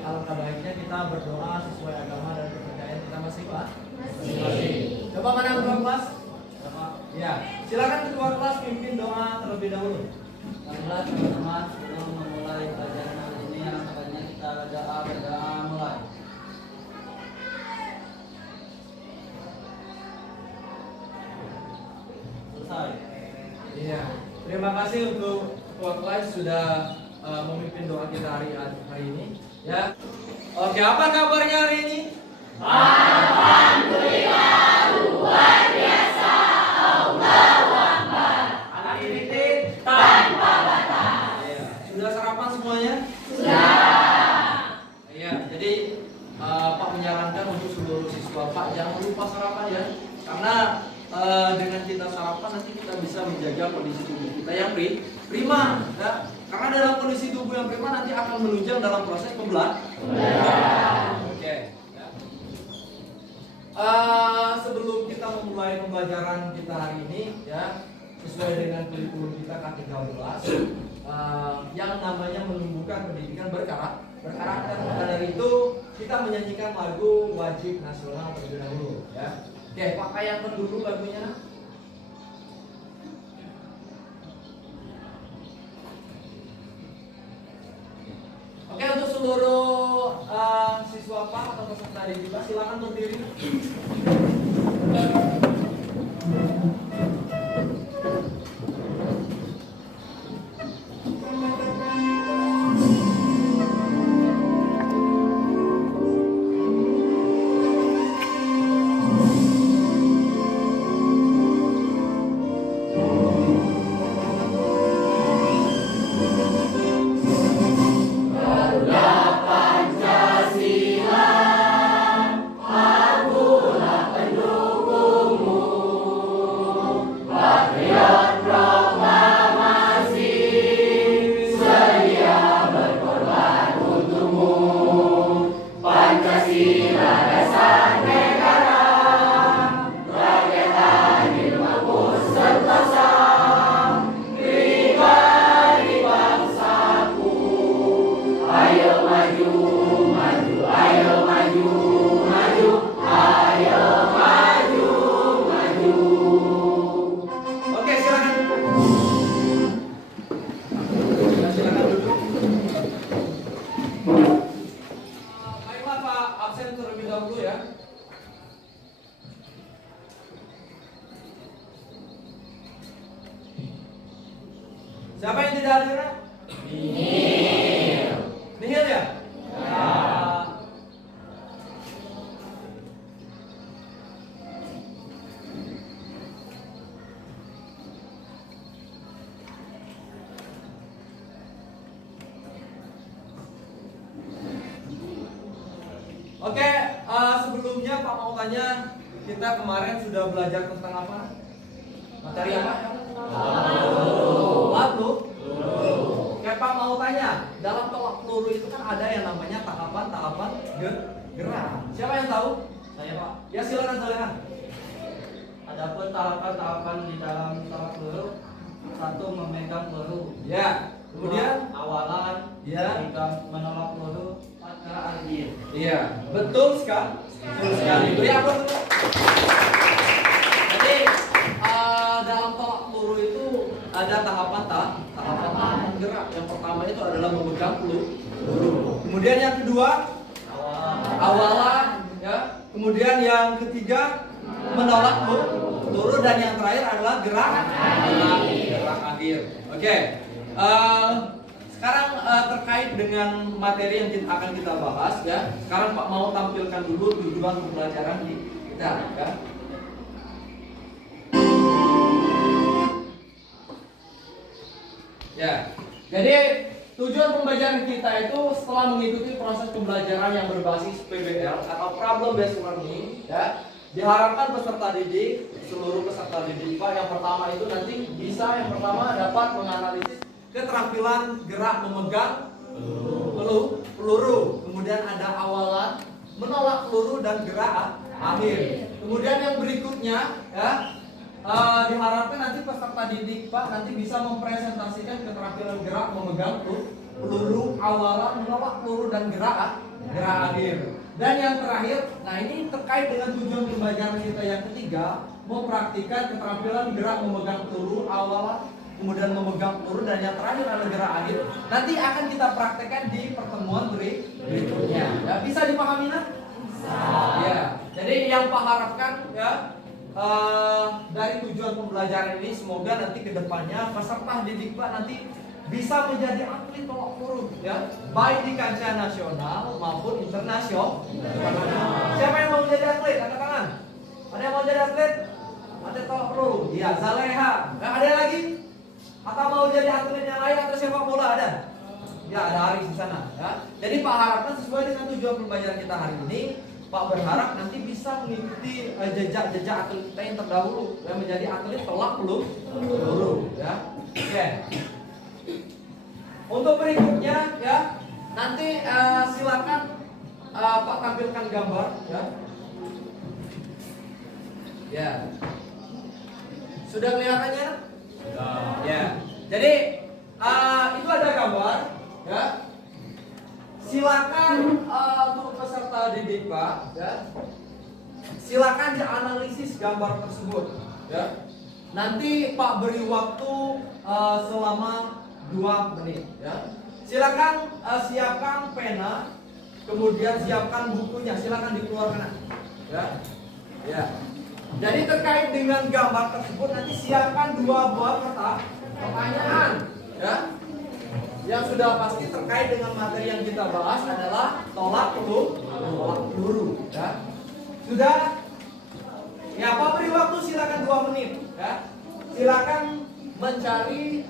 alangkah baiknya kita berdoa sesuai agama dan kepercayaan kita masing Pak. Masing-masing. Coba mana ketua kelas? Ya, silakan ketua kelas pimpin doa terlebih dahulu. Baiklah teman-teman, sebelum memulai pelajaran kali ini, hendaknya kita berdoa mulai. Selesai. Iya. Terima kasih untuk ketua kelas sudah memimpin doa kita hari ini. Ya. Oke, apa kabarnya hari ini? Alhamdulillah luar biasa. Allahu Akbar. Anak ini Tanpa batas. Iya. Sudah sarapan semuanya? Sudah. Iya. Jadi Pak menyarankan untuk seluruh siswa Pak jangan lupa sarapan ya. Karena dengan kita sarapan nanti kita bisa menjaga kondisi tubuh kita yang prima. Ya. Karena dalam kondisi tubuh yang prima nanti akan menunjang dalam proses pembelajaran. Oke. Ya. Sebelum kita memulai pembelajaran kita hari ini, ya sesuai dengan kurikulum kita K13, yang namanya menumbuhkan pendidikan berkarakter. Maka dari itu kita menyanyikan lagu wajib nasional terlebih dahulu. Ya. Oke, pakaian dulu lagunya. Oke, untuk seluruh siswa Pak atau peserta didik Pak, silakan berdiri. Siapa yang tidak hadir? Nihil. Nihil ya? Ya. Oke, sebelumnya Pak mau tanya, kita kemarin sudah belajar tentang apa? Materi apa? Lalu, kayak Pak mau tanya, dalam tolak peluru itu kan ada yang namanya tahapan-tahapan gerak. Siapa yang tahu? Saya Pak. Ya silakan. Adapun tahapan-tahapan di dalam tolak peluru, satu memegang peluru. Ya. Kemudian awalan, ya, hingga menolak peluru, pada akhir. Iya, betul sekali. Betul sekali. Beri aplaus dulu. Jadi dalam tolak peluru itu ada tahapan gerak. Yang pertama itu adalah memegang peluru. Kemudian yang kedua awalan, ya. Kemudian yang ketiga menolak peluru dan yang terakhir adalah gerak akhir. Oke. Sekarang terkait dengan materi yang akan kita bahas, ya. Sekarang Pak mau tampilkan dulu tujuan pembelajaran kita, ya. Ya. Jadi tujuan pembelajaran kita itu setelah mengikuti proses pembelajaran yang berbasis PBL atau problem based learning, ya. Diharapkan peserta didik, seluruh peserta didik Pak, yang pertama itu nanti bisa yang pertama dapat menganalisis keterampilan gerak memegang peluru. Kemudian ada awalan, menolak peluru dan gerak akhir. Kemudian yang berikutnya, ya, diharapkan nanti peserta didik Pak nanti bisa mempresentasikan keterampilan gerak memegang peluru awalan, menolak peluru dan gerak akhir. Dan yang terakhir, nah ini terkait dengan tujuan pembelajaran kita yang ketiga, mempraktikkan keterampilan gerak memegang peluru awalan, kemudian memegang peluru, dan yang terakhir adalah gerak akhir. Nanti akan kita praktekkan di pertemuan berikutnya. Ya, bisa dipahami nak? Ya, jadi yang Pak harapkan ya dari tujuan pembelajaran ini, semoga nanti kedepannya peserta didik Pak nanti bisa menjadi atlet tolak peluru ya, baik di kancah nasional maupun internasional. Siapa yang mau jadi atlet? Angkat tangan. Ada yang mau jadi atlet? Atlet tolak peluru? Iya, Zaleha. Ada lagi? Atau mau jadi atlet yang lain atau sepak bola ada? Ya, ada Aris di sana ya. Jadi Pak harapkan sesuai dengan tujuan pembelajaran kita hari ini, Pak berharap nanti bisa mengikuti jejak-jejak atlet kita yang terdahulu yang menjadi atlet tolak peluru ya. Oke. Untuk berikutnya ya, nanti silakan Pak tampilkan gambar ya. Ya. Sudah kelihatannya? Ya. Jadi itu ada gambar ya. Silakan untuk peserta didik Pak ya. Silakan dianalisis gambar tersebut ya. Nanti Pak beri waktu selama 2 menit ya. Silakan siapkan pena, kemudian siapkan bukunya, silakan dikeluarkan ya. Ya. Jadi terkait dengan gambar tersebut nanti siapkan 2 buah pertanyaan ya. Yang sudah pasti terkait dengan materi yang kita bahas adalah tolak peluru ya. Sudah? Ya, Pak beri waktu silakan 2 menit ya. Silakan mencari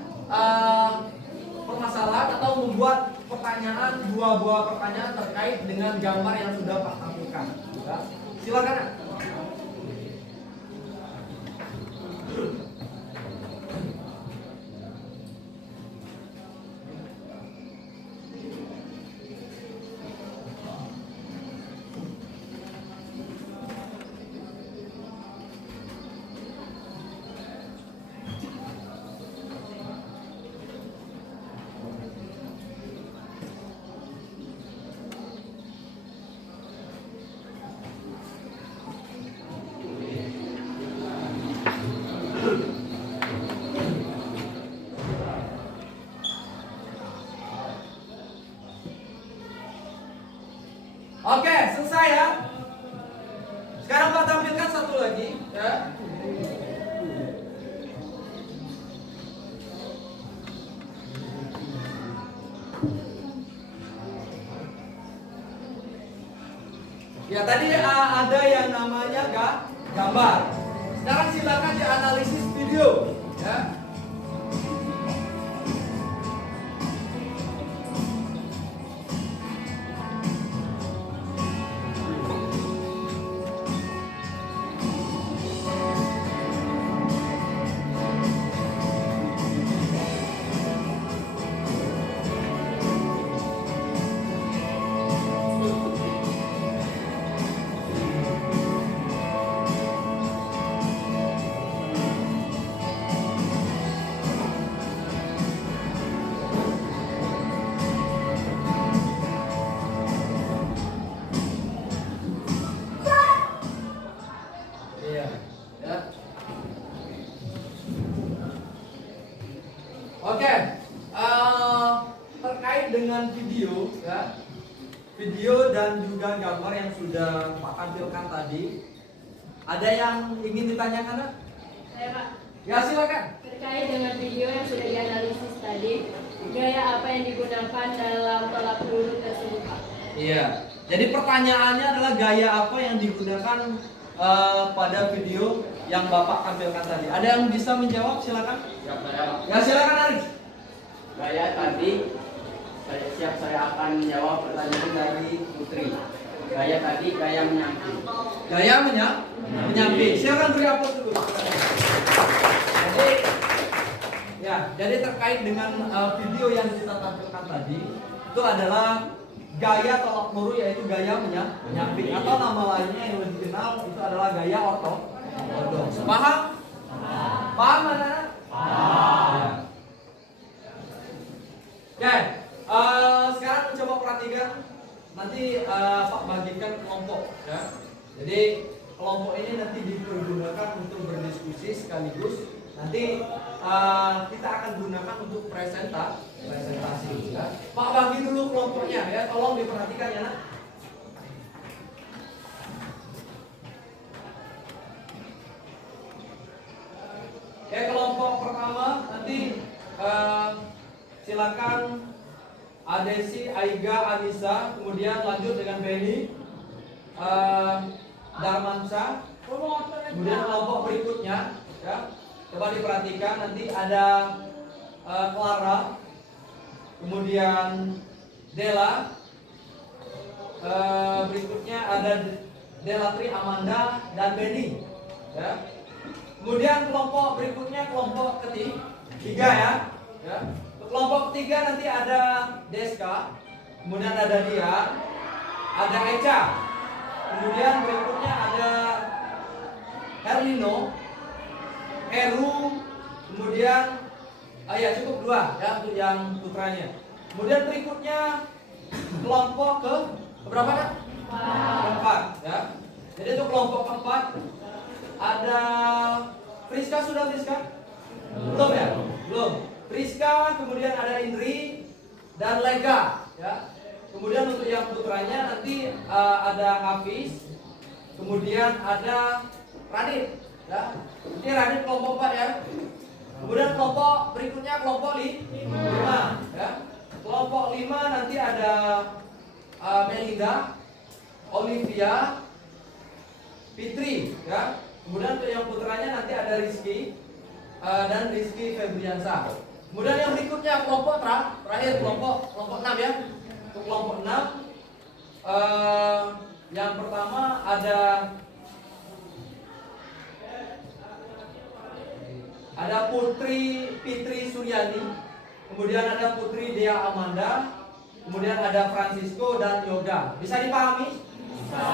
permasalahan atau membuat pertanyaan, 2 buah pertanyaan terkait dengan gambar yang sudah Pak tampilkan ya. Silakan. Oke, selesai ya. Sekarang Pak tampilkan satu lagi ya. Ya, tadi ada yang namanya gambar. Sekarang silakan dianalisis video ya. Oke, terkait dengan video ya, video dan juga gambar yang sudah Pak tampilkan tadi, ada yang ingin ditanyakan? Saya Pak, Ya silakan. terkait dengan video yang sudah dianalisis tadi, gaya apa yang digunakan dalam tolak peluru tersebut Pak? Iya, jadi pertanyaannya adalah gaya apa yang digunakan pada video yang Bapak tampilkan tadi. Ada yang bisa menjawab? Silakan. Ya silakan Aris. Gaya tadi saya akan menjawab pertanyaan dari Putri. Gaya tadi gaya menyamping. Gaya menyamping. Silakan beri aplaus dulu. Jadi terkait dengan video yang kita tampilkan tadi itu adalah gaya tolak peluru, yaitu gaya menyamping, atau nama lainnya yang lebih dikenal itu adalah gaya ortodoks. Paham? Paham anak-anak? Ya. Oke. Sekarang coba perhatikan. Nanti Pak bagikan kelompok ya. Jadi kelompok ini nanti dipergunakan untuk berdiskusi sekaligus nanti kita akan gunakan untuk presentasi ya. Pak bagi dulu kelompoknya ya. Tolong diperhatikan ya nak. Oke, kelompok pertama nanti silakan Adesi, Aiga, Anissa, kemudian lanjut dengan Benny, Darmansyah, kemudian kelompok berikutnya, ya, coba diperhatikan nanti ada Clara, kemudian Dela, berikutnya ada Delatri, Amanda, dan Benny, ya. Kemudian kelompok berikutnya kelompok ketiga ya. Kelompok ketiga nanti ada Deska, kemudian ada Dia, ada Eca, kemudian berikutnya ada Herlino, Heru, kemudian ya cukup 2 ya untuk yang putranya. Kemudian berikutnya kelompok ke berapa kan? Keempat ya. Jadi untuk kelompok keempat ada Priska, sudah Priska? Belum ya? Belum. Priska, kemudian ada Indri dan Lega ya. Kemudian untuk yang putranya nanti ada Hafiz, kemudian ada Radit ya. Ini Radit kelompok 4 ya. Kemudian kelompok berikutnya kelompok 5 ya. Kelompok 5 nanti ada Melinda, Olivia, Fitri ya. Kemudian untuk yang putranya nanti ada Rizky dan Rizky Febriansa. Kemudian yang berikutnya kelompok terakhir kelompok 6 ya. Untuk kelompok 6 yang pertama ada Putri Fitri Suryani, kemudian ada Putri Dea Amanda, kemudian ada Francisco dan Yoga. Bisa dipahami? Bisa.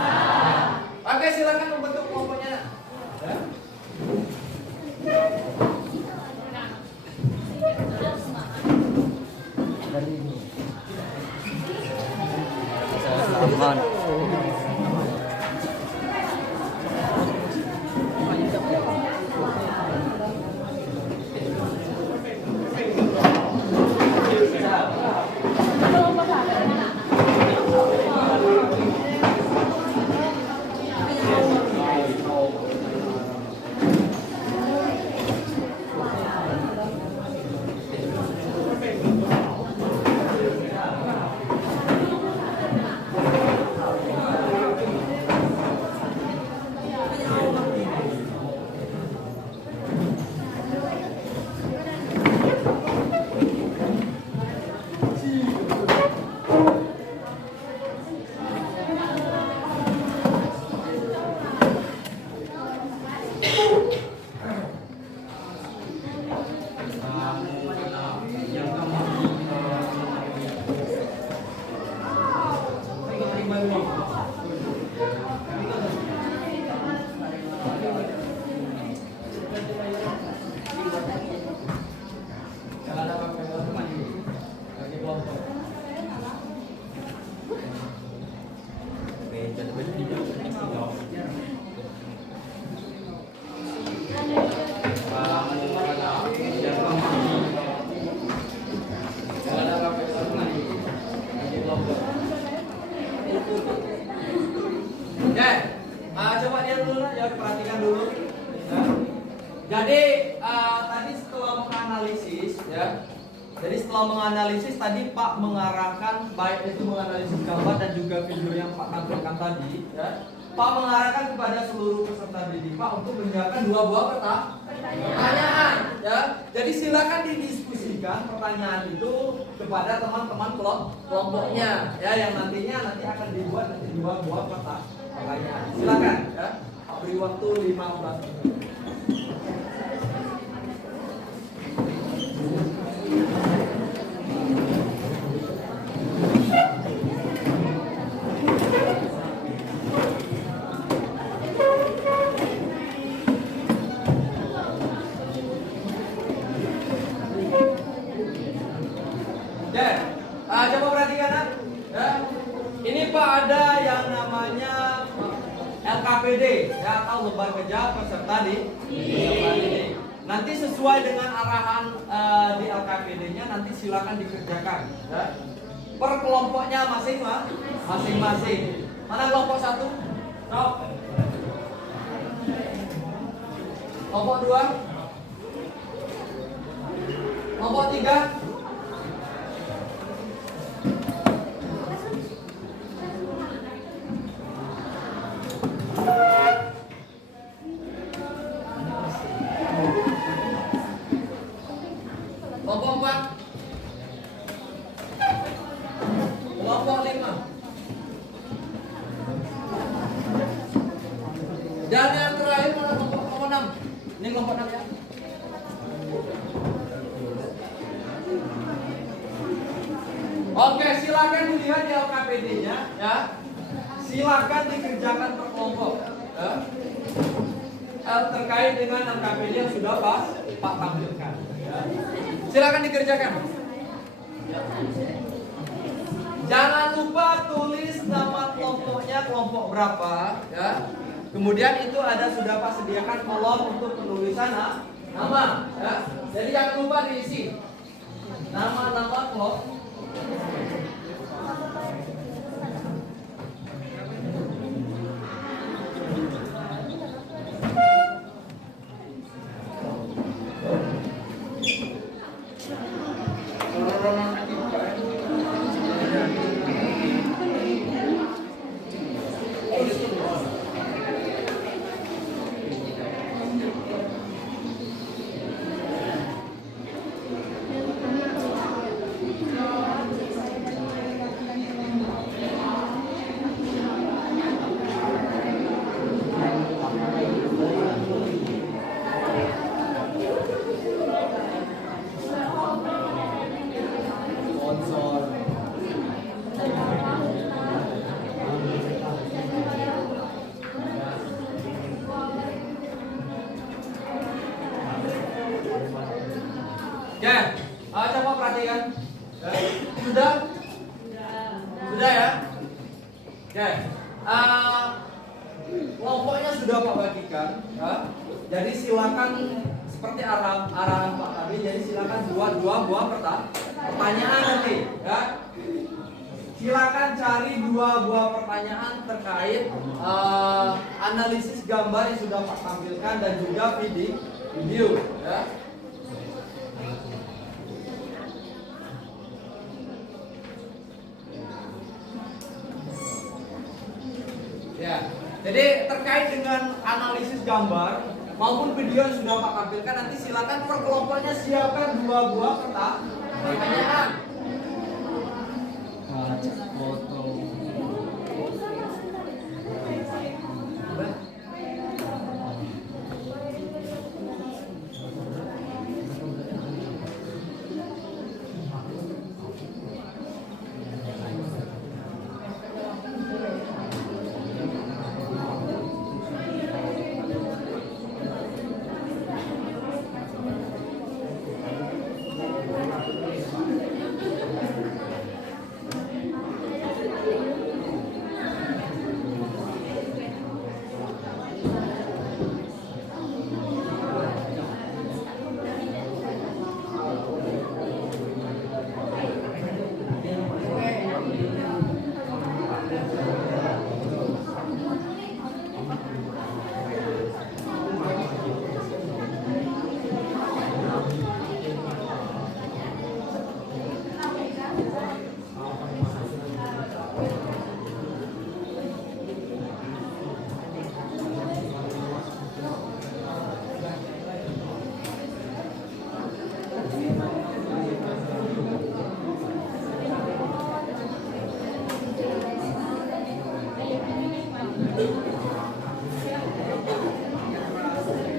Oke, silakan membentuk kelompoknya. Ya. Coba lihat dulu ya, perhatikan dulu. Ya. Jadi tadi setelah menganalisis ya. Jadi setelah menganalisis tadi Pak mengarahkan baik itu menganalisis gambar dan juga video yang Pak tampilkan tadi ya. Pak mengarahkan kepada seluruh peserta didik Pak untuk menjawabkan 2 buah pertanyaan ya. Jadi silakan didiskusikan pertanyaan itu kepada teman-teman kelompoknya ya, yang nantinya akan dibuat 2 buah pertanyaan. Silakan ya. Pak beri waktu 15 menit. LKPD ya, atau lembar kerja peserta didik. Nanti sesuai dengan arahan di LKPD-nya nanti silakan dikerjakan ya. Per kelompoknya masing-masing. Mana kelompok 1? Stop. Kelompok 2? Kelompok 3? Kelompok 4? Kelompok 5? Dan yang terakhir mana kelompok 6? Ini kelompok 6 ya. Oke, silakan dilihat di LKPD-nya ya. Silakan dikerjakan per kelompok ya. Terkait dengan LKPD yang sudah Pak tampilkan ya. Silakan dikerjakan. Jangan lupa tulis nama kelompoknya, kelompok berapa ya. Kemudian itu sudah Pak sediakan kolom untuk penulisan nama ya. Jadi jangan lupa diisi nama-nama kelompok. Coba perhatikan. Sudah? Sudah ya? Oke. Kelompoknya sudah Pak bagikan ya. Jadi silakan seperti arahan Pak tadi, jadi silakan buat dua buah pertanyaan nanti ya. Silakan cari 2 buah pertanyaan terkait analisis gambar yang sudah Pak tampilkan dan juga video ya. Ya, jadi terkait dengan analisis gambar maupun video yang sudah Pak tampilkan, nanti silakan per kelompoknya siapkan 2 buah pertanyaan. Foto.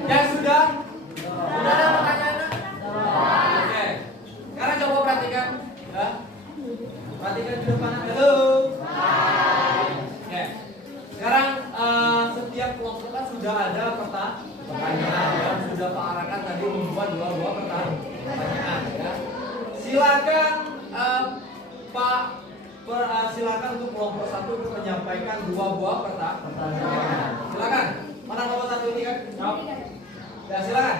Ya sudah? Sudah ada pertanyaannya? Oke. Sekarang coba perhatikan ya. Perhatikan di depan. Halo. Oke. Sekarang setiap kelompok kan sudah ada pertanyaan yang sudah Pak arahkan tadi membuat 2 buah pertanyaan ya. Silakan Pak silakan untuk kelompok 1 untuk menyampaikan dua buah pertanyaan. Silakan. Mana kelompok satu ini kan? Jawab. Ya, silakan.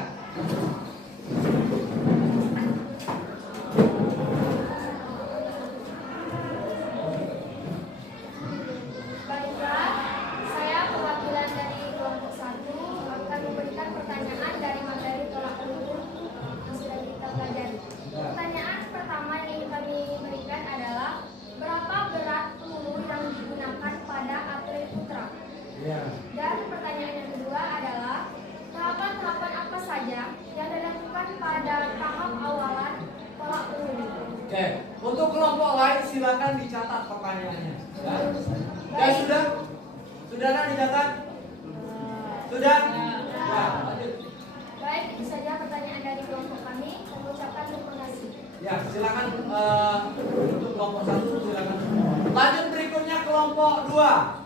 Baiklah, saya perwakilan dari kelompok 1 akan memberikan pertanyaan dari materi tolak ukur yang sudah kita pelajari. Pertanyaan pertama yang kami berikan adalah berapa berat peluru yang digunakan pada atlet putra? Ya. Dan pertanyaan yang kedua adalah tahapan-tahapan apa saja yang dilakukan pada tahap awalan tolak peluru? Oke, untuk kelompok lain silakan dicatat pertanyaannya. Ya, ya sudah? Sudah kan dicatat? Sudah? Ya, lanjut. Baik, itu saja pertanyaan dari kelompok kami. Kami ucapkan terima kasih. Ya, silakan untuk kelompok 1 silakan. Lanjut berikutnya kelompok 2.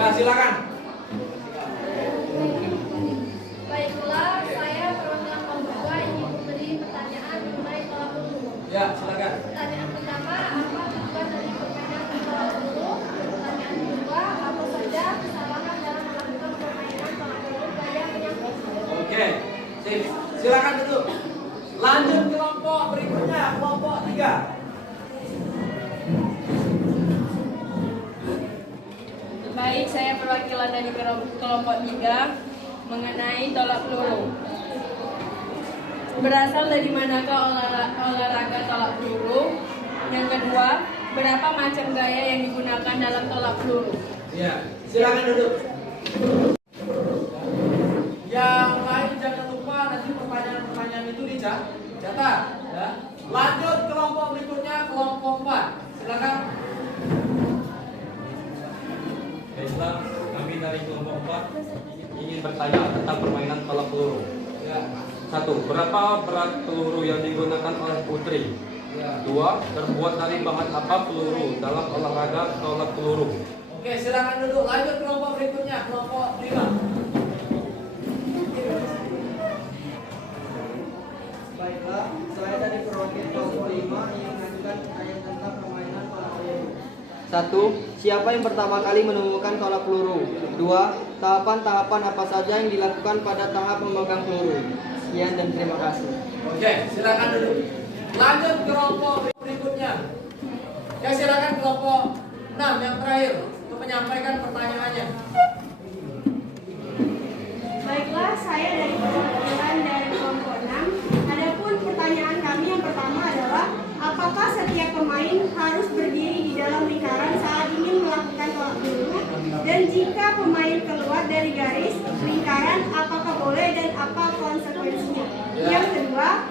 Ya, silakan. Baiklah, saya perwakilan kelompok 2 ingin memberi pertanyaan mengenai tolak peluru. Ya, silakan. Pertanyaan pertama, apa tujuan dari permainan tolak peluru? Pertanyaan kedua, apa saja kesalahan dalam melakukan permainan tolak peluru gaya menyangkut? Oke, sip. Silakan duduk. Lanjut kelompok berikutnya, kelompok 3. Baik, saya perwakilan dari kelompok 3 mengenai tolak peluru. Berasal dari manakah olahraga tolak peluru? Yang kedua, berapa macam gaya yang digunakan dalam tolak peluru? Ya, silakan duduk. Yang lain jangan lupa nanti pertanyaan-pertanyaan itu dicatat. Ya. Lanjut kelompok berikutnya, kelompok 4. Silakan. Baiklah, kami dari kelompok 4 ingin bertanya tentang permainan tolak peluru. Ya. 1. Berapa berat peluru yang digunakan oleh putri? Ya. 2. Terbuat dari bahan apa peluru dalam olahraga tolak peluru? Oke, silakan duduk. Lanjut kelompok berikutnya, kelompok 5. Baiklah, saya dari perwakilan kelompok 5 ingin mengajukan pertanyaan tentang permainan tolak peluru. 1. Siapa yang pertama kali menemukan tolak peluru? 2. Tahapan-tahapan apa saja yang dilakukan pada tahap memegang peluru? Sekian dan terima kasih. Oke, silakan duduk. Lanjut kelompok berikutnya. Ya, silakan kelompok 6 yang terakhir untuk menyampaikan pertanyaannya. Baiklah, saya dari perwakilan dari kelompok 6. Adapun pertanyaan kami yang pertama adalah, apakah setiap pemain harus berdiri di dalam lingkaran saat ingin melakukan tolak peluru? Dan jika pemain keluar dari garis lingkaran, apakah boleh dan apa konsekuensinya? Yang kedua,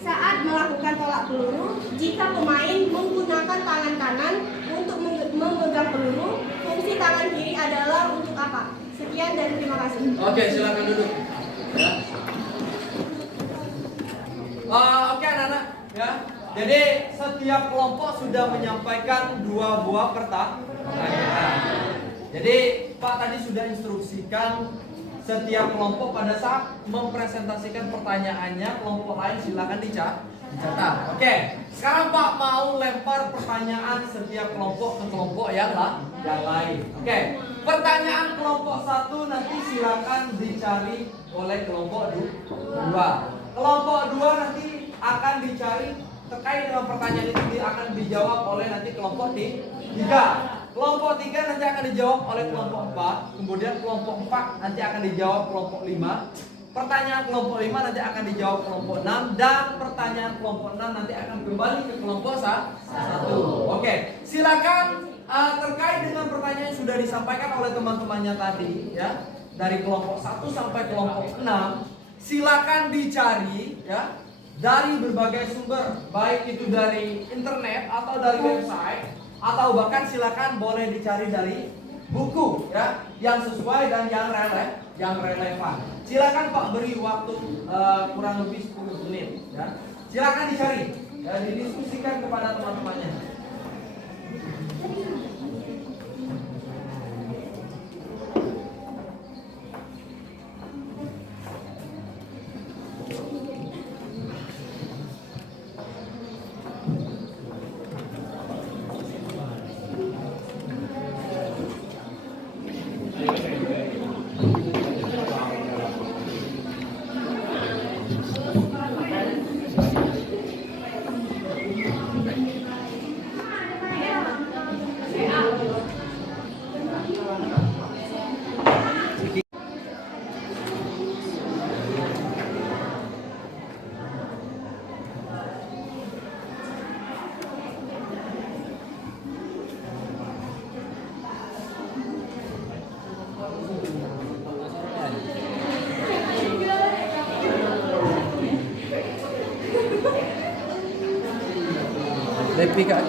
saat melakukan tolak peluru, jika pemain menggunakan tangan kanan untuk memegang peluru, fungsi tangan kiri adalah untuk apa? Sekian dan terima kasih. Oke, silakan duduk. Ya. Oke, anak-anak. Ya. Jadi setiap kelompok sudah menyampaikan 2 buah pertanyaan. Jadi Pak tadi sudah instruksikan setiap kelompok pada saat mempresentasikan pertanyaannya, kelompok lain silakan dicatat. Oke, sekarang Pak mau lempar pertanyaan setiap kelompok ke kelompok yang lain. Oke, pertanyaan kelompok 1 nanti silakan dicari oleh kelompok 2. Kelompok 2 nanti akan dicari terkait dengan pertanyaan itu akan dijawab oleh nanti kelompok 3. Kelompok 3 nanti akan dijawab oleh kelompok 4. Kemudian kelompok 4 nanti akan dijawab kelompok 5. Pertanyaan kelompok 5 nanti akan dijawab kelompok 6. Dan pertanyaan kelompok 6 nanti akan kembali ke kelompok 1. Oke, silakan terkait dengan pertanyaan yang sudah disampaikan oleh teman-temannya tadi ya, dari kelompok 1 sampai kelompok 6, silakan dicari ya dari berbagai sumber, baik itu dari internet atau dari website, atau bahkan silakan boleh dicari dari buku ya yang sesuai dan yang relevan. Silakan Pak beri waktu kurang lebih 10 menit ya. Silakan dicari ya, didiskusikan kepada teman-temannya. Replika.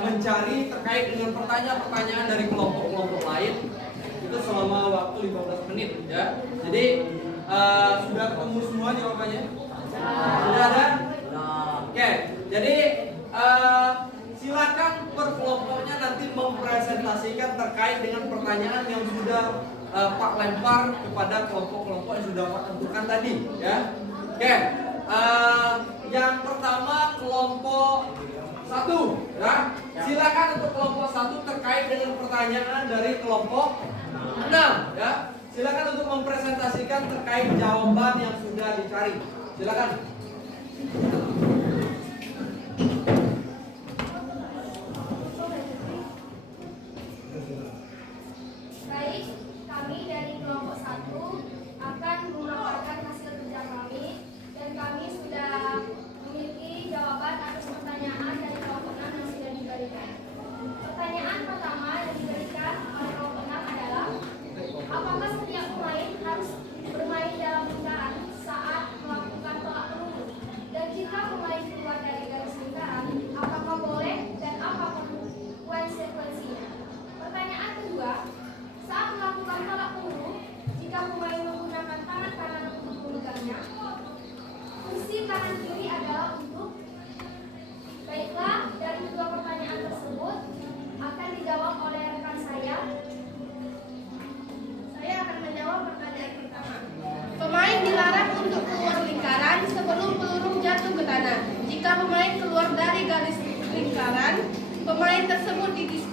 Mencari terkait dengan pertanyaan-pertanyaan dari kelompok-kelompok lain itu selama waktu 15 menit ya. Jadi sudah ketemu semua jawabannya? Sudah ada? Oke, jadi silakan per kelompoknya nanti mempresentasikan terkait dengan pertanyaan yang sudah Pak lempar kepada kelompok-kelompok yang sudah Pak tentukan tadi ya. Oke, yang pertama kelompok 1 ya. Silakan untuk kelompok 1 terkait dengan pertanyaan dari kelompok 6 ya. Silakan untuk mempresentasikan terkait jawaban yang sudah dicari. Silakan. Baik, kami dari kelompok 1 akan memaparkan hasil kerja kami dan kami sudah memiliki jawaban atas pertanyaan dari kelompok 6 yang sudah diberikan. Pertanyaan pertama yang diberikan oleh kelompok 6 adalah, apakah setiap pemain harus bermain dalam lingkaran saat melakukan tolak peluru? Dan jika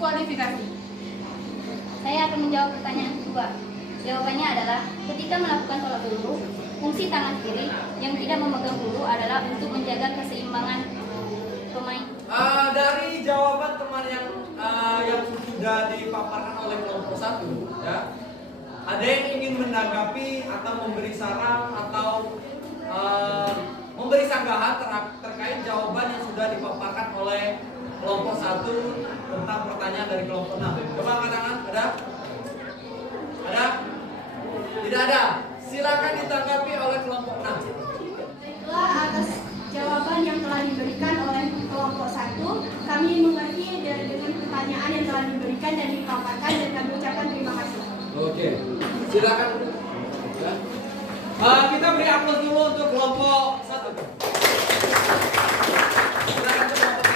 didiskualifikasi. Saya akan menjawab pertanyaan kedua. Jawabannya adalah ketika melakukan tolak peluru, fungsi tangan kiri yang tidak memegang peluru adalah untuk menjaga keseimbangan pemain. Dari jawaban teman yang sudah dipaparkan oleh kelompok 1, ya, ada yang ingin menanggapi atau memberi saran atau memberi sanggahan terkait jawaban yang sudah dipaparkan oleh kelompok 1 tentang pertanyaan dari kelompok 6. Coba angkat tangan. Ada? Ada? Tidak ada. Silakan ditanggapi oleh kelompok 6. Baiklah, atas jawaban yang telah diberikan oleh kelompok 1, kami mengerti dengan pertanyaan yang telah diberikan dan dipaparkan, dan kami ucapkan terima kasih. Oke, silakan. Ya. Kita beri aplaus dulu untuk kelompok 1. Silakan untuk kelompok 1.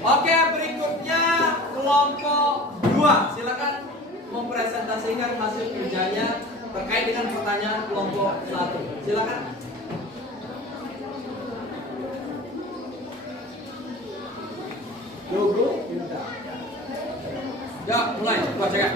Oke, berikutnya kelompok 2. Silakan mempresentasikan hasil kerjanya terkait dengan pertanyaan kelompok 1. Silakan. Bro. Ya, mulai. Bacakan.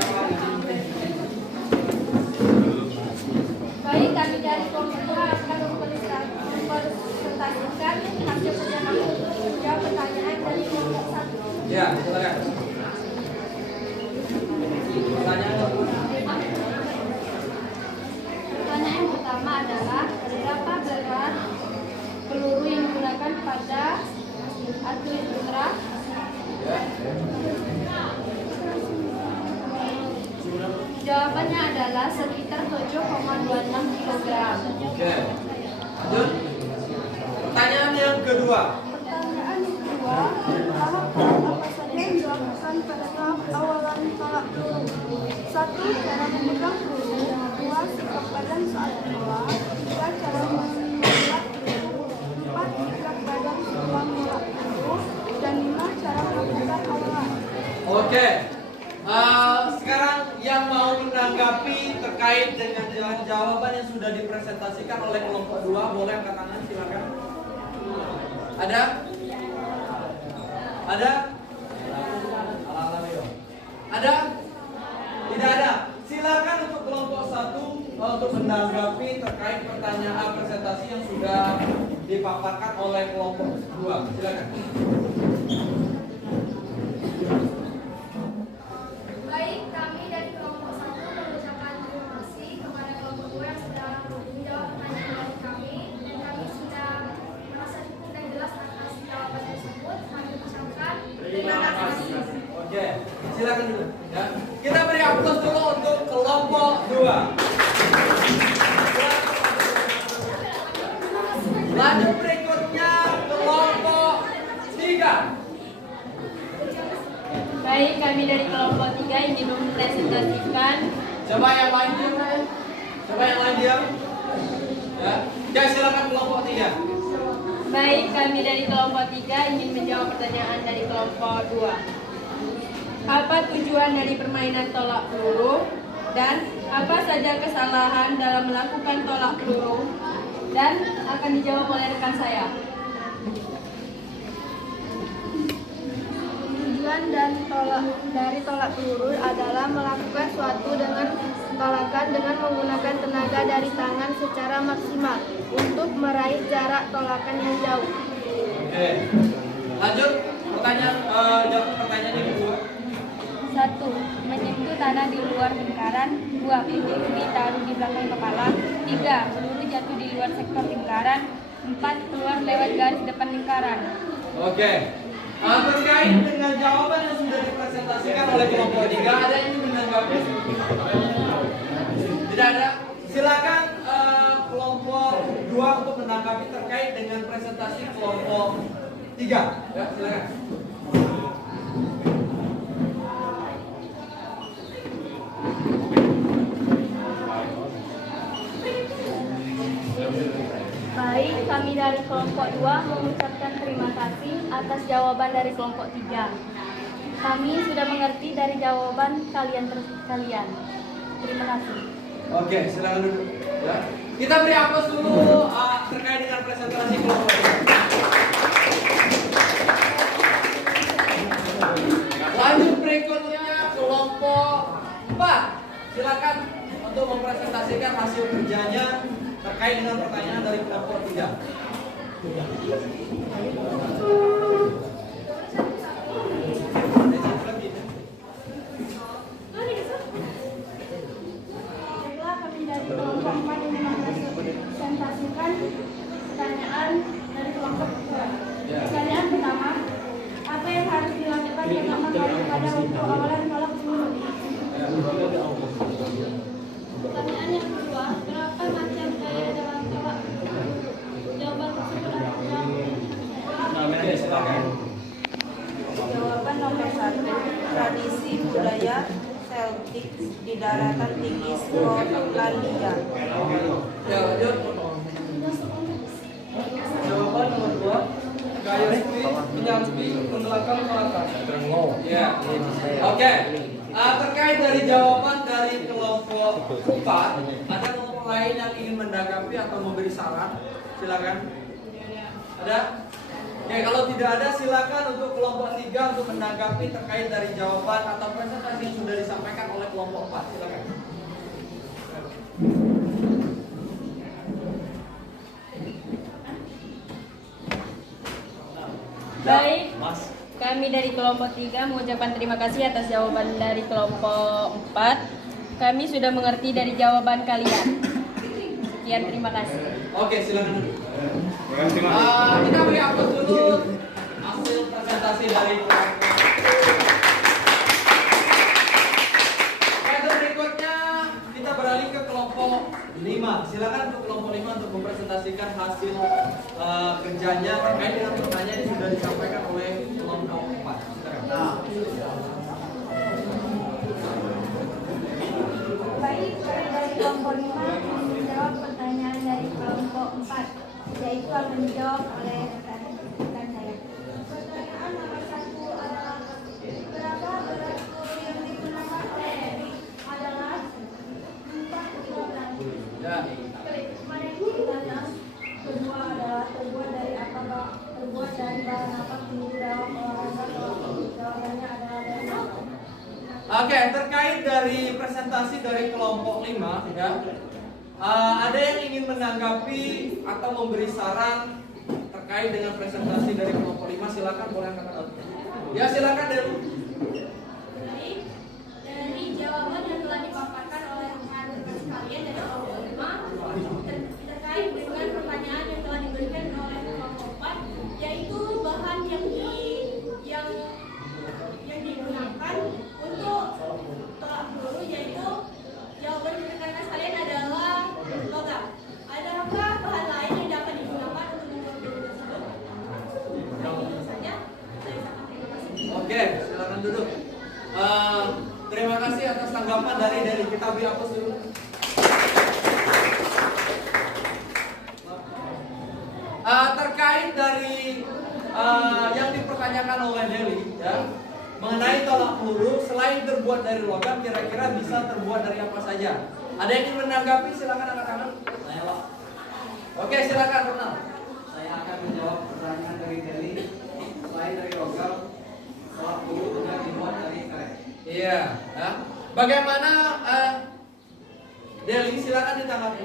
Baik, kami dari kelompok 2 akan mempresentasikan hasil kerja kami untuk menjawab pertanyaan dari kelompok 1. Ya, silakan. Pertanyaan Pertanyaan yang pertama adalah berapa berat peluru yang digunakan pada atlet putra? Jawabannya adalah sekitar 7,26 kg. Oke. Lanjut. Pertanyaan yang kedua. Pertanyaan yang kedua, tahap-tahap apa saja yang dilakukan pada tahap awalan tolak peluru? 1. Cara memegang peluru. 2. Sikap badan saat menolak. 3. Cara menolak peluru. 4. Sikap badan setelah menolak peluru. Dan 5. Cara melakukan awalan. Oke. Sekarang yang mau menanggapi terkait dengan jawaban yang sudah dipresentasikan oleh kelompok 2, boleh angkat tangan, silakan. Ada? Ada? Ada? Tidak ada. Silakan untuk kelompok 1 untuk menanggapi terkait pertanyaan presentasi yang sudah dipaparkan oleh kelompok 2. Silakan. Baik, kami dari kelompok 1 mengucapkan terima kasih kepada kelompok 2 yang sudah menjawab pertanyaan dari kami, dan kami sudah merasa cukup dan jelas atas jawaban tersebut. Kami ucapkan terima kasih. Oke, silakan dulu. Ya. Kita beri aplaus dulu untuk kelompok 2. Lanjut berikutnya kelompok 3. Baik, kami dari kelompok 3 ingin mempresentasikan. Coba yang lain diam. Coba yang lain diam. Ya. Ya, silakan kelompok 3. Baik, kami dari kelompok 3 ingin menjawab pertanyaan dari kelompok 2. Apa tujuan dari permainan tolak peluru? Dan apa saja kesalahan dalam melakukan tolak peluru? Dan akan dijawab oleh rekan saya. Tujuan dan dari tolak peluru adalah melakukan suatu dengan tolakan dengan menggunakan tenaga dari tangan secara maksimal untuk meraih jarak tolakan yang jauh. Oke. Lanjut jawab pertanyaan yang kedua. 1. Menyentuh tanah di luar lingkaran. 2. Peluru ditaruh di belakang kepala. 3. Peluru jatuh di luar sektor lingkaran. 4. Keluar lewat garis depan lingkaran. Oke. Terkait dengan jawaban yang sudah dipresentasikan oleh kelompok 3, ada yang ingin menanggapi? Tidak ada. Silakan kelompok 2 untuk menanggapi terkait dengan presentasi kelompok 3. Ya, silakan. Baik, kami dari kelompok 2 mengucapkan terima kasih atas jawaban dari kelompok 3. Kami sudah mengerti dari jawaban kalian. Terima kasih. Oke, silakan duduk. Ya. Kita beri aplaus dulu terkait dengan presentasi kelompok 3. kelompok 4. Silakan untuk mempresentasikan hasil kerjanya terkait dengan pertanyaan dari kelompok 3. Baiklah, kami dari kelompok 4 ingin mempresentasikan pertanyaan dari kelompok 2. Pertanyaan pertama, apa yang harus dilakukan pertama kali pada waktu awalan tolak peluru? Pertanyaan yang kedua, berapa macam gaya dalam tolak peluru? Jawaban tersebut adalah Jawaban nomor 1, tradisi budaya Celtic di daratan tinggi Skotlandia. Ya, lanjut. Jawaban nomor 2, gaya speed menyampi membelakang ke atas. Ya. Oke. Terkait dari jawaban dari kelompok 4, ada kelompok lain yang ingin menanggapi atau memberi saran? Silakan. Ada? Oke, kalau tidak ada silakan untuk kelompok 3 untuk menanggapi terkait dari jawaban atau presentasi yang sudah disampaikan oleh kelompok 4. Silakan. Baik, kami dari kelompok 3 mengucapkan terima kasih atas jawaban dari kelompok 4. Kami sudah mengerti dari jawaban kalian. Sekian, terima kasih. Oke, silakan. Kita beri upload dulu hasil presentasi dari kelompok. Oke, berikutnya kita beralih ke kelompok 5. Silakan untuk kelompok 5 untuk mempresentasikan hasil kerjanya terkait dengan pertanyaan yang sudah disampaikan oleh kelompok 4. Silakan. Baik, kami dari kelompok 5 menjawab pertanyaan dari kelompok 4, yaitu akan dijawab oleh rekan saya. Pertanyaan nomor 1 adalah berapa berat peluru yang digunakan oleh Erik? Adalah 4 kilogram. Ya. Mana yang ditanya? Kedua adalah terbuat dari apa, Pak? Terbuat dari bahan apa peluru dalam olahraga tolak? Jawabannya adalah dari apa? Oke, terkait dari presentasi dari kelompok 5, ya, ada yang ingin menanggapi atau memberi saran terkait dengan presentasi dari kelompok 5? Silakan, boleh angkat tangan. Ya, silakan Del. Dari jawaban yang telah dipaparkan oleh rekan-rekan sekalian dari kelompok 5 terkait dengan pertanyaan yang telah diberikan oleh kelompok 4, yaitu bahan yang digunakan untuk tolak peluru, yaitu jawaban rekan-rekan sekalian adalah logam. Adakah bahan lain yang dapat digunakan untuk membuat peluru tersebut? Itu saja. Saya sangat terima kasih. Oke, silakan duduk. Terima kasih atas tanggapan dari kita beri hapus dulu. Terkait dari yang dipertanyakan oleh Deli, ya, mengenai tolak peluru, selain terbuat dari logam, kira-kira bisa terbuat dari apa saja? Ada yang ingin menanggapi? Silakan angkat tangan. Saya, Pak. Oke, silakan Ronald. Saya akan menjawab pertanyaan dari Deli. Selain dari logam, tolak peluru juga dibuat dari karet. Iya. Ya. Bagaimana Deli? Silakan ditanggapi.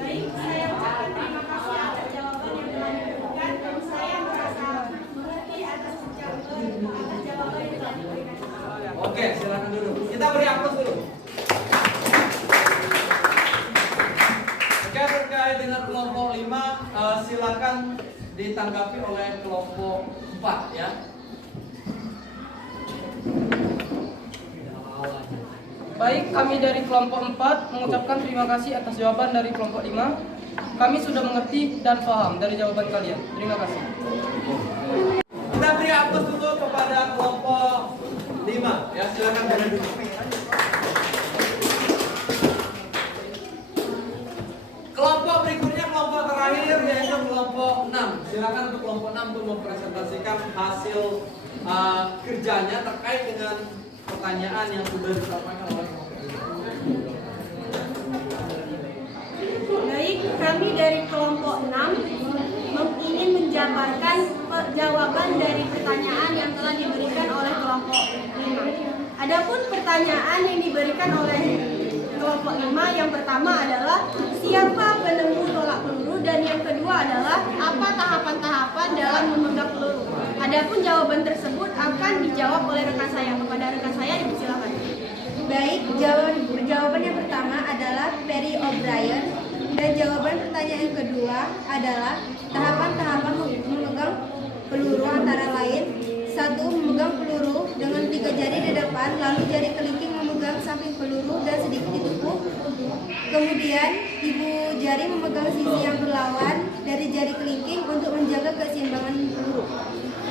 Baik, saya ucapkan terima kasih atas jawaban yang telah diberikan dan saya merasa mengerti atas jawaban yang telah diberikan. Oke, silakan duduk. Kita beri aplaus dulu. Oke, terkait dengan kelompok 5, silakan ditanggapi oleh kelompok 4, ya. Baik, kami dari kelompok 4 mengucapkan terima kasih atas jawaban dari kelompok 5. Kami sudah mengerti dan paham dari jawaban kalian. Terima kasih. Kita beri aplaus dulu kepada kelompok 5, ya, silakan boleh duduk. Kelompok berikutnya, kelompok terakhir, yaitu kelompok 6. Silakan untuk kelompok 6 untuk mempresentasikan hasil kerjanya terkait dengan pertanyaan yang sudah disampaikan oleh kelompok 5. Baik, kami dari kelompok 6 ingin menjabarkan jawaban dari pertanyaan yang telah diberikan oleh kelompok 5. Adapun pertanyaan yang diberikan oleh kelompok 5 yang pertama adalah siapa penemu tolak peluru dan yang kedua adalah apa tahapan-tahapan dalam memegang peluru. Adapun jawaban tersebut akan dijawab oleh rekan saya. Kepada rekan saya dipersilakan. Baik, jawaban yang pertama adalah Perry O'Brien dan jawaban pertanyaan yang kedua adalah tahapan-tahapan memegang peluru antara lain: 1. Memegang peluru dengan 3 jari di depan, lalu jari kelingking memegang samping peluru dan sedikit ditepuk. Kemudian ibu jari memegang sisi yang berlawan dari jari kelingking untuk menjaga keseimbangan peluru.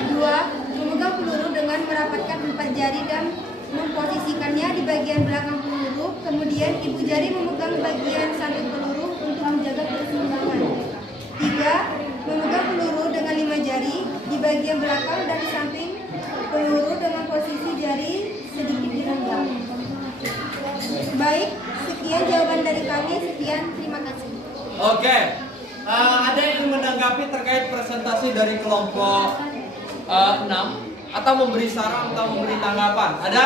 2. Memegang peluru dengan merapatkan 4 jari dan memposisikannya di bagian belakang peluru. Kemudian ibu jari memegang bagian samping peluru untuk menjaga keseimbangan. 3. Memegang peluru dengan 5 jari di bagian belakang dan samping peluru dengan posisi jari sedikit direnggang. Baik, sekian jawaban dari kami. Sekian, terima kasih. Oke, ada yang menanggapi terkait presentasi dari kelompok 6 atau memberi saran atau memberi tanggapan? Ada?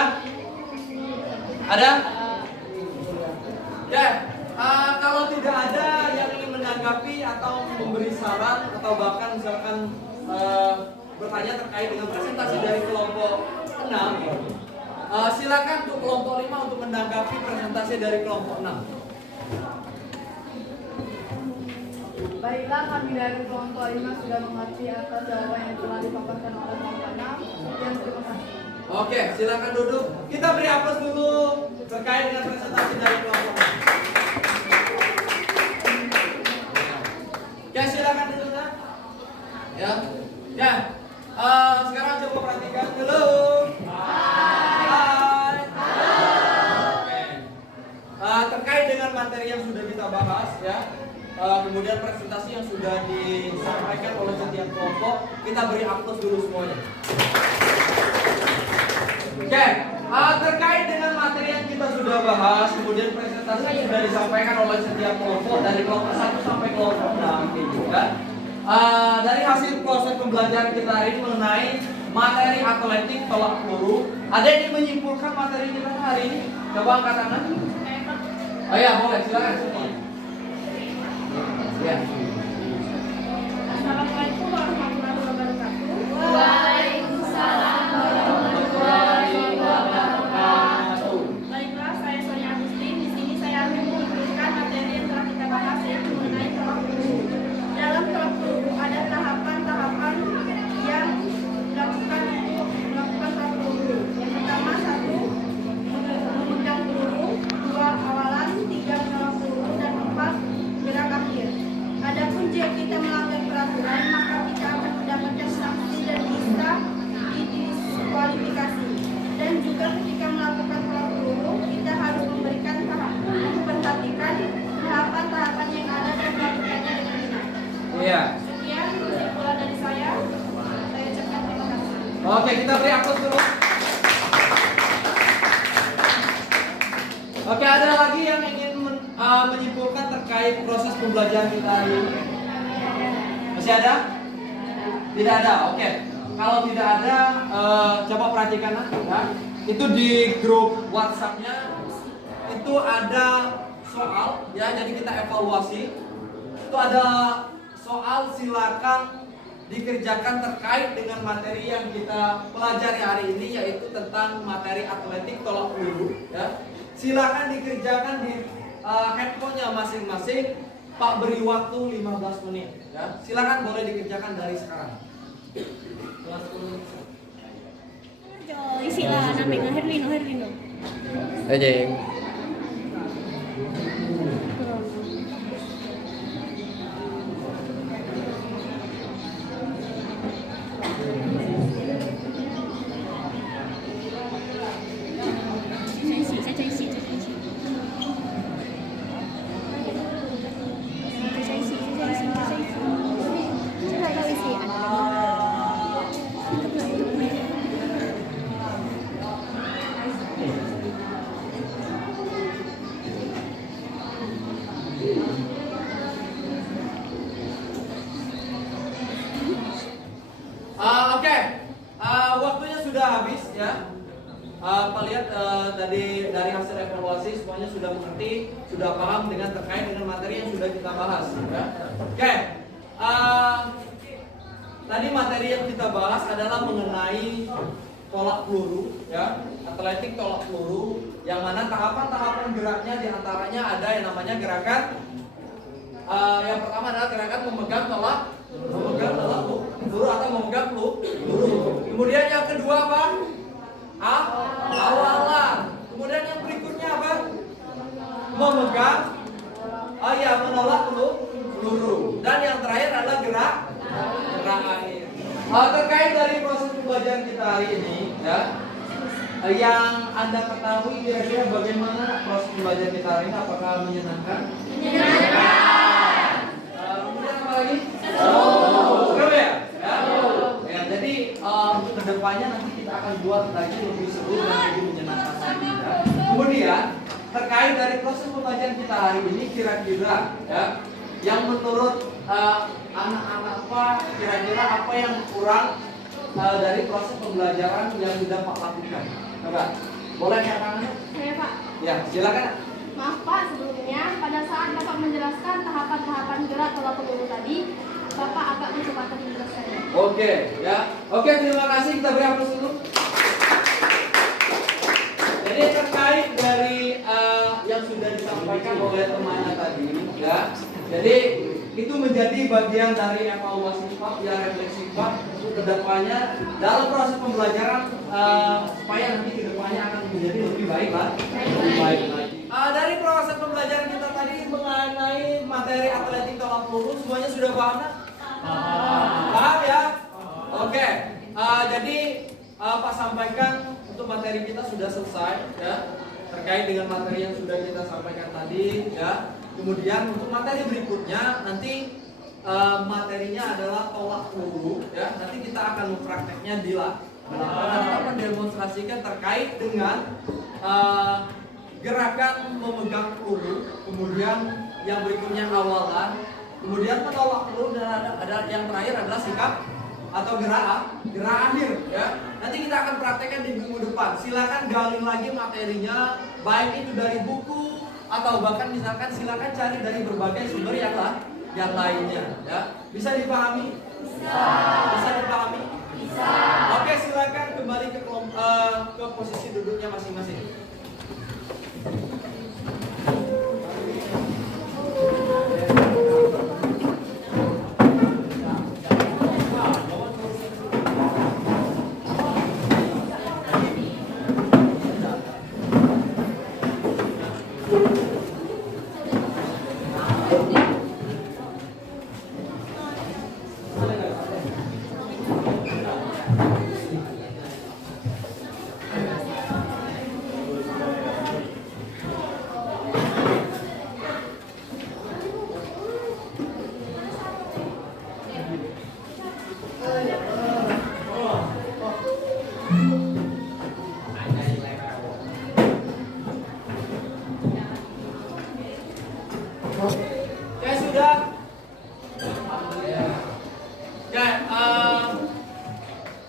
Ada? Ya, kalau tidak ada yang ingin menanggapi atau memberi saran atau bahkan misalkan bertanya terkait dengan presentasi dari kelompok 6, silakan untuk kelompok 5 untuk menanggapi presentasi dari kelompok 6. Baiklah, kami dari kelompok 5 sudah mengerti atas jawaban yang telah dipaparkan oleh kelompok 6. Dan terima kasih. Oke, silakan duduk. Kita beri aplaus dulu terkait dengan presentasi dari kelompok 6. Ya, silakan duduk, Nak. Ya. Ya. Sekarang coba perhatikan dulu. Hai. Oke. Terkait dengan materi yang sudah kita bahas, ya. Kemudian presentasi yang sudah disampaikan oleh setiap kelompok, kita beri aplaus dulu semuanya. Oke, terkait dengan materi yang kita sudah bahas, kemudian presentasi yang sudah disampaikan oleh setiap kelompok dari kelompok 1 sampai kelompok 6, gitu kan. Dari hasil proses pembelajaran kita hari ini mengenai materi atletik tolak peluru, ada yang menyimpulkan materi kita hari ini? Coba angkat tangan. Oh ya, boleh, silakan semua. Ya. Assalamualaikum warahmatullahi wabarakatuh. Waalaikumsalam warahmatullahi wabarakatuh. Baiklah, saya Sonia Agustin. Di sini saya akan menunjukkan materi yang telah kita bahas, yaitu mengenai tolak peluru. Dalam tolak peluru ada tahapan-tahapan yang dilakukan untuk melakukan tolak peluru. Yang pertama, 1. Memegang peluru, 2. Awalan, 3. menolak peluru, dan 4. gerak akhir. Adapun jika kita melanggar peraturan, maka kita akan mendapatkan sanksi dan bisa didiskualifikasi. Dan juga ketika melakukan tolak peluru, kita harus memperhatikan tahapan-tahapan yang ada dan melakukannya dengan benar. Iya. Sekian kesimpulan dari saya. Saya ucapkan terima kasih. Oke, kita beri aplaus dulu. Oke, ada lagi yang ingin menyimpulkan terkait proses pembelajaran kita hari ini? Masih ada? Tidak ada. Oke. Kalau tidak ada, coba perhatikan ya. Itu di grup WhatsApp-nya itu ada soal ya, jadi kita evaluasi. Itu ada soal, silakan dikerjakan terkait dengan materi yang kita pelajari hari ini, yaitu tentang materi atletik tolak peluru ya. Silakan dikerjakan di handphonenya masing-masing. Pak beri waktu 15 menit ya. Silakan boleh dikerjakan dari sekarang. Isi lah, namanya Herlino. Ajeng. Waktunya sudah habis ya. Pak lihat semuanya sudah mengerti, sudah paham dengan terkait dengan materi yang sudah kita bahas. Ya. Oke, tadi materi yang kita bahas adalah mengenai tolak peluru, ya, atletik tolak peluru, yang mana tahapan-tahapan geraknya diantaranya ada yang namanya gerakan. Yang pertama adalah gerakan memegang tolak peluru atau memegang peluru. Kemudian yang kedua apa? Awalan. Kemudian yang berikutnya apa? Memegang, menolak peluru. Dan yang terakhir adalah gerak akhir. Terkait dari proses pembelajaran kita hari ini, ya, yang Anda ketahui kira-kira bagaimana proses pembelajaran kita hari ini? Apakah menyenangkan? Kemudian apa lagi? Seru ya? Ya, jadi untuk kedepannya nanti kita akan buat lagi lebih seru dan lebih menyenangkan lagi. Ya. Kemudian terkait dari proses pembelajaran kita hari ini, kira-kira ya, yang menurut anak-anak kira-kira apa yang kurang dari proses pembelajaran yang sudah Pak lakukan? Coba, boleh ya tangannya? Saya Pak. Ya, silakan. Maaf Pak, sebelumnya pada saat Bapak menjelaskan tahapan-tahapan gerak tolak peluru tadi, Bapak agak kecepatan menjelaskannya. Oke, ya. Oke, terima kasih. Kita beri aplaus dulu. Jadi terkait dari yang sudah disampaikan oleh temannya tadi, ya. Jadi itu menjadi bagian dari evaluasi Pak, ya, refleksi Pak untuk kedepannya dalam proses pembelajaran supaya nanti kedepannya akan menjadi lebih baik lah, lebih baik lagi. Dari proses pembelajaran kita tadi mengenai materi atletik tolak peluru, semuanya sudah paham? Paham ya? Oke. Jadi Pak sampaikan untuk materi kita sudah selesai, ya, terkait dengan materi yang sudah kita sampaikan tadi, ya. Kemudian untuk materi berikutnya nanti materinya adalah tolak peluru, ya. Nanti kita akan memprakteknya di lapangan atau mendemonstrasikan terkait dengan gerakan memegang peluru, kemudian yang berikutnya awalan, kemudian menolak peluru, dan ada yang terakhir adalah sikap atau gerak akhir, ya. Nanti kita akan praktekkan di minggu depan. Silakan gali lagi materinya, baik itu dari buku atau bahkan misalkan silakan cari dari berbagai sumber yang lainnya, ya. Bisa dipahami? Bisa dipahami? Bisa. Oke, silakan kembali ke posisi duduknya masing-masing.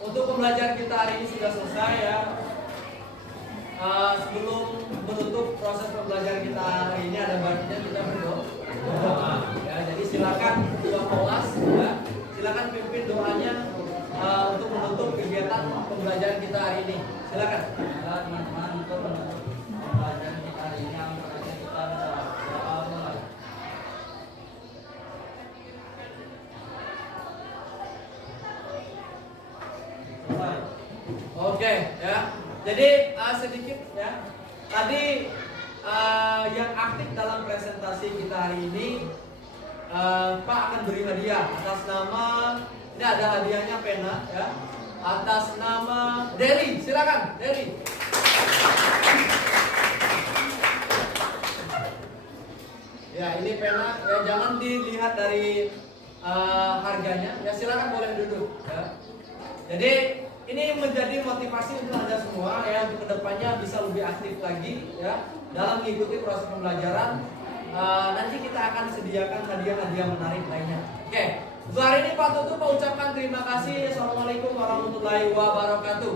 Untuk pembelajaran kita hari ini sudah selesai, ya. Sebelum menutup proses pembelajaran kita hari ini ada baiknya kita berdoa. Ya, jadi silakan ketua kelas, ya, silakan pimpin doanya untuk menutup kegiatan pembelajaran kita hari ini. Silakan. Teman-teman, untuk menutup pembelajaran kita hari ini, kita bisa mulai. Oke, ya. Jadi sedikit, ya. Tadi yang aktif dalam presentasi kita hari ini, Pak akan beri hadiah atas nama, ini ada hadiahnya pena, ya. Atas nama Deli, silakan Deli. Ya, ini pena, ya, jangan dilihat dari harganya, ya, silakan boleh duduk, ya. Jadi ini menjadi motivasi untuk Anda semua, ya, untuk kedepannya bisa lebih aktif lagi, ya, dalam mengikuti proses pembelajaran. Nanti kita akan sediakan hadiah-hadiah menarik lainnya. Oke, untuk hari ini Pak Tutu mengucapkan terima kasih. Assalamualaikum warahmatullahi wabarakatuh.